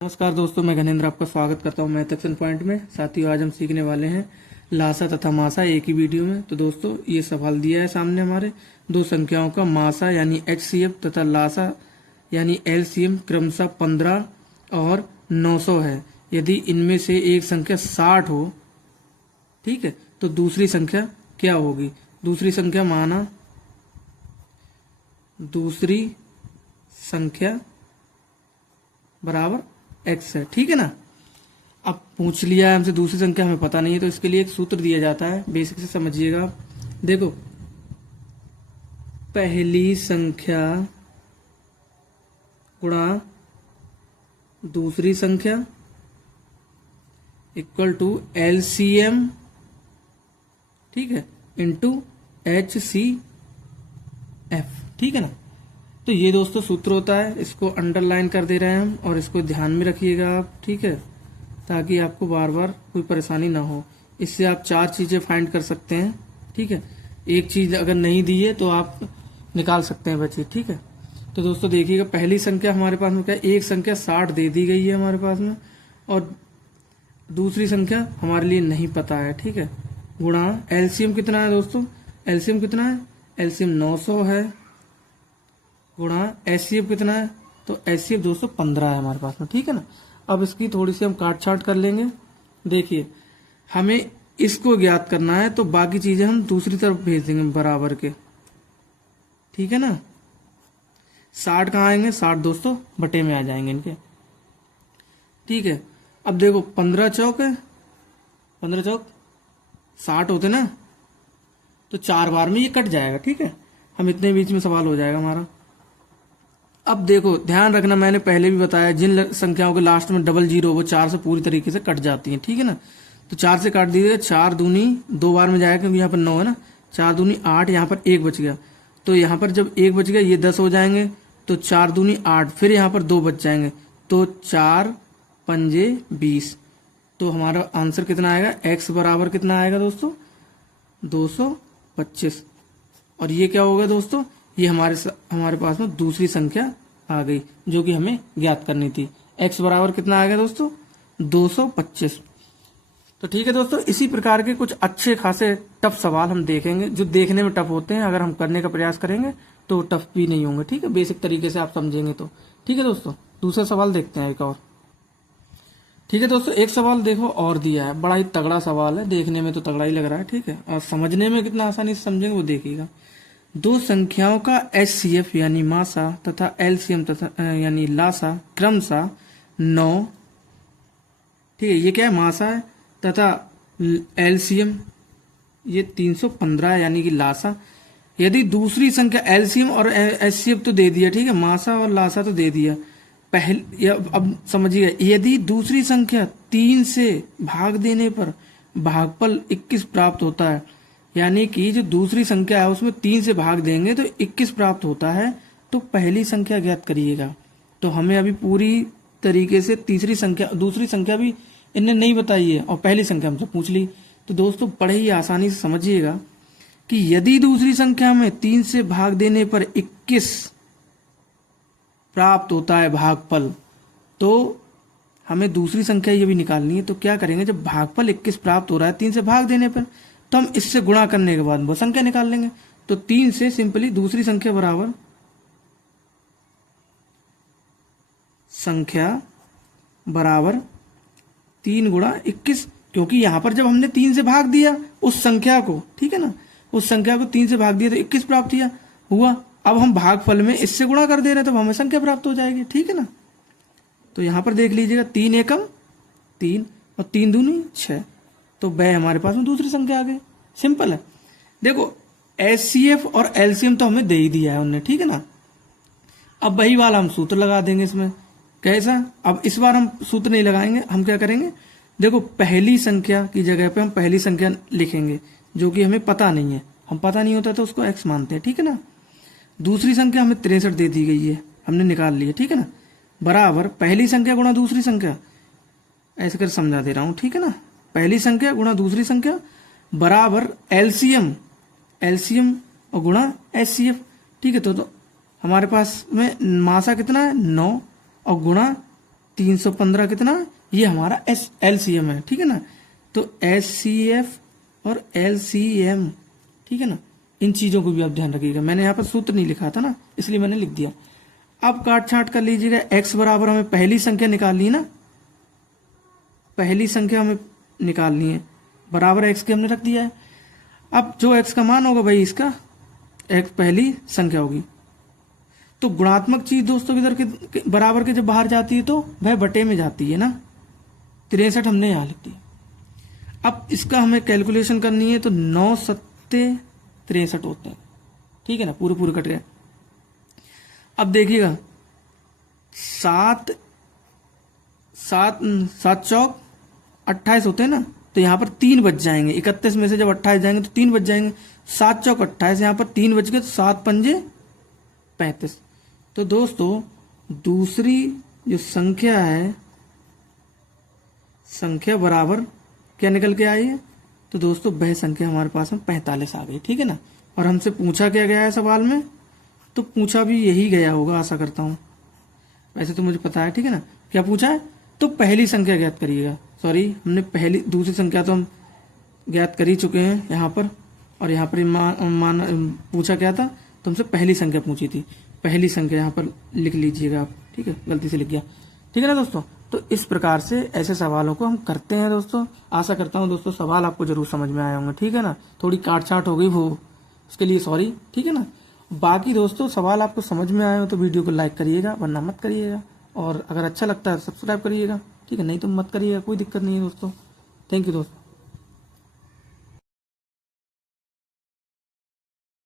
नमस्कार दोस्तों, मैं घनेंद्र आपका स्वागत करता हूं मैथ एक्शन पॉइंट में। साथियों, आज हम सीखने वाले हैं लासा तथा मासा एक ही वीडियो में। तो दोस्तों, ये सवाल दिया है सामने हमारे, दो संख्याओं का मासा यानी HCF तथा लासा यानी LCM क्रमशः 15 और 900 है। यदि इनमें से एक संख्या 60 हो, ठीक है, तो दूसरी संख्या क्या होगी। दूसरी संख्या माना दूसरी संख्या बराबर x है, ठीक है ना। अब पूछ लिया है हमसे दूसरी संख्या, हमें पता नहीं है, तो इसके लिए एक सूत्र दिया जाता है, बेसिक से समझिएगा आप। देखो, पहली संख्या गुणा दूसरी संख्या इक्वल टू LCM, ठीक है, इंटू HCF, ठीक है ना। तो ये दोस्तों सूत्र होता है, इसको अंडरलाइन कर दे रहे हैं हम, और इसको ध्यान में रखिएगा आप, ठीक है, ताकि आपको बार बार कोई परेशानी ना हो। इससे आप चार चीजें फाइंड कर सकते हैं, ठीक है। एक चीज अगर नहीं दी है तो आप निकाल सकते हैं बच्चे, ठीक है। तो दोस्तों देखिएगा, पहली संख्या हमारे पास में क्या है, एक संख्या 60 दे दी गई है हमारे पास में, और दूसरी संख्या हमारे लिए नहीं पता है, ठीक है। गुणा LCM कितना है दोस्तों, LCM कितना है, LCM 900 है, गुणा HCF कितना है, तो HCF दोस्तों 15 है हमारे पास में, ठीक है ना। अब इसकी थोड़ी सी हम काट छाट कर लेंगे। देखिए, हमें इसको ज्ञात करना है, तो बाकी चीजें हम दूसरी तरफ भेज देंगे बराबर के, ठीक है ना। 60 कहाँ आएंगे, 60 दोस्तों बटे में आ जाएंगे इनके, ठीक है। अब देखो, 15 चौक है, 15 चौक 60 होते ना, तो 4 बार में ये कट जाएगा, ठीक है। हम इतने बीच में सवाल हो जाएगा हमारा। अब देखो, ध्यान रखना, मैंने पहले भी बताया, जिन संख्याओं के लास्ट में डबल जीरो वो 4 से पूरी तरीके से कट जाती हैं, ठीक है ना। तो 4 से काट दीजिएगा, 4 दूनी 2 बार में जाएगा, क्योंकि यहाँ पर 9 है ना, 4 दूनी 8, यहाँ पर 1 बच गया, तो यहाँ पर जब 1 बच गया, ये 10 हो जाएंगे, तो 4 दूनी 8, फिर यहाँ पर 2 बच जाएंगे, तो 4 पंजे 20। तो हमारा आंसर कितना आएगा, x बराबर कितना आएगा दोस्तों, 225। और ये क्या होगा दोस्तों, ये हमारे पास में दूसरी संख्या आ गई, जो कि हमें ज्ञात करनी थी। x बराबर कितना आ गया दोस्तों, 225। तो ठीक है दोस्तों, इसी प्रकार के कुछ अच्छे खासे टफ सवाल हम देखेंगे, जो देखने में टफ होते हैं, अगर हम करने का प्रयास करेंगे तो टफ भी नहीं होंगे, ठीक है। बेसिक तरीके से आप समझेंगे तो, ठीक है दोस्तों। दूसरा सवाल देखते हैं एक और, ठीक है दोस्तों। एक सवाल देखो और दिया है, बड़ा ही तगड़ा सवाल है, देखने में तो तगड़ा ही लग रहा है, ठीक है, और समझने में कितना आसानी से समझेंगे वो देखिएगा। दो संख्याओं का HCF यानी मासा तथा LCM तथा यानी लासा क्रमशः 9, ठीक है, ये क्या है, मासा है, तथा LCM ये 315 यानी कि लासा। यदि दूसरी संख्या LCM और HCF तो दे दिया, ठीक है, मासा और लासा तो दे दिया। अब समझिए, यदि दूसरी संख्या 3 से भाग देने पर भागफल 21 प्राप्त होता है, यानी कि जो दूसरी संख्या है उसमें 3 से भाग देंगे तो 21 प्राप्त होता है, तो पहली संख्या ज्ञात करिएगा। तो हमें अभी पूरी तरीके से दूसरी संख्या भी इन्हें नहीं बताई है, और पहली संख्या हमसे पूछ ली। तो दोस्तों, बड़े ही आसानी से समझिएगा कि यदि दूसरी संख्या में 3 से भाग देने पर 21 प्राप्त होता है भागफल, तो हमें दूसरी संख्या ये भी निकालनी है। तो क्या करेंगे, जब भागफल 21 प्राप्त हो रहा है 3 से भाग देने पर, तो हम इससे गुणा करने के बाद वो संख्या निकाल लेंगे। तो 3 से सिंपली दूसरी संख्या बराबर संख्या बराबर 3 गुणा 21, क्योंकि यहां पर जब हमने 3 से भाग दिया उस संख्या को, ठीक है ना, उस संख्या को 3 से भाग दिया तो 21 प्राप्त हुआ। अब हम भागफल में इससे गुणा कर दे रहे हैं, तो हमें संख्या प्राप्त हो जाएगी, ठीक है ना। तो यहां पर देख लीजिएगा, 3 एकम 3 और 3 दूनी 6, तो वह हमारे पास में दूसरी संख्या आ गई। सिंपल है। देखो, HCF और LCM तो हमें दे ही दिया है उन्होंने, ठीक है ना। अब वही वाला हम सूत्र लगा देंगे इसमें। कैसा, अब इस बार हम सूत्र नहीं लगाएंगे, हम क्या करेंगे, देखो, पहली संख्या की जगह पे हम पहली संख्या लिखेंगे, जो कि हमें पता नहीं है, हम पता नहीं होता तो उसको x मानते हैं, ठीक है ना। दूसरी संख्या हमें 63 दे दी गई है, हमने निकाल ली है, ठीक है ना, बराबर पहली संख्या गुणा दूसरी संख्या, ऐसे कर समझा दे रहा हूं, ठीक है ना। पहली संख्या गुणा दूसरी संख्या बराबर LCM और गुणा HCF, ठीक है। तो हमारे पास में मासा कितना है, 9, और गुणा 315 कितना, ये हमारा LCM है, ठीक है ना। तो HCF और LCM, ठीक है ना, इन चीजों को भी आप ध्यान रखिएगा। मैंने यहाँ पर सूत्र नहीं लिखा था ना, इसलिए मैंने लिख दिया। अब काट छांट कर लीजिएगा। x बराबर हमें पहली संख्या निकालनी है ना, पहली संख्या हमें निकालनी है, बराबर x के हमने रख दिया है। अब जो x का मान होगा भाई इसका x पहली संख्या होगी। तो गुणात्मक चीज दोस्तों इधर के बराबर के जब बाहर जाती है तो वह बटे में जाती है ना, 63 हमने यहाँ लिख दिया। अब इसका हमें कैलकुलेशन करनी है तो 9 सत्ते 63 होता है, ठीक है ना, पूरे पूरे कट गए। अब देखिएगा 7 चौक 28 होते हैं ना, तो यहाँ पर 3 बच जाएंगे। 31 में से जब 28 जाएंगे तो 3 बच जाएंगे। 7 चौक 28, यहाँ पर 3 बच गए तो 7 पंजे 35। तो दोस्तों दूसरी जो संख्या है, संख्या बराबर क्या निकल के आई है, तो दोस्तों वह संख्या हमारे पास में 45 आ गई, ठीक है ना। और हमसे पूछा क्या गया है सवाल में, तो पूछा भी यही गया होगा, आशा करता हूं। वैसे तो मुझे पता है, ठीक है ना। क्या पूछा है, तो पहली संख्या ज्ञात करिएगा। सॉरी, हमने दूसरी संख्या तो हम ज्ञात कर ही चुके हैं यहाँ पर, और यहाँ पर पूछा क्या था, तो हमसे पहली संख्या पूछी थी। पहली संख्या यहाँ पर लिख लीजिएगा आप, ठीक है, गलती से लिख गया, ठीक है ना दोस्तों। तो इस प्रकार से ऐसे सवालों को हम करते हैं दोस्तों। आशा करता हूँ दोस्तों सवाल आपको जरूर समझ में आए होंगे, ठीक है ना। थोड़ी काट छाट हो गई वो, उसके लिए सॉरी, ठीक है ना। बाकी दोस्तों सवाल आपको समझ में आए हो तो वीडियो को लाइक करिएगा, वरना मत करिएगा। और अगर अच्छा लगता है सब्सक्राइब करिएगा, ठीक है, नहीं तो मत करिएगा, कोई दिक्कत नहीं है दोस्तों। थैंक यू दोस्तों।